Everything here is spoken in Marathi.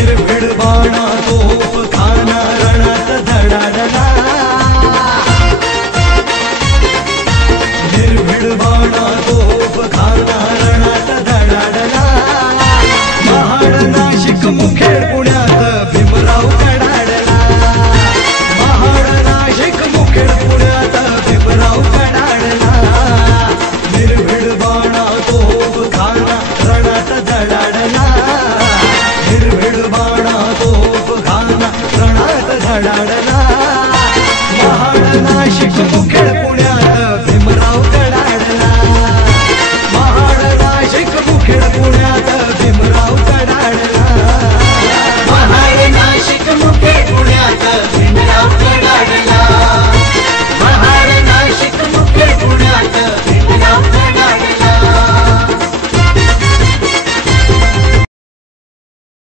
निर्भीड बाणा तोफ खाना रणात धडाडला निर्भीड बाणा तोफ खाना रणात धडाडला महाड नाशिक मुखेड पुण्यात भीमराव कडाडला महाड नाशिक मुखेड पुण्यात भीमराव कडाडला निर्भीड बाणा तोफ खाना रणात धडाडला निर्भीड बाणा तोफ खाना रणात धडाडला महाड नाशिक मुखेड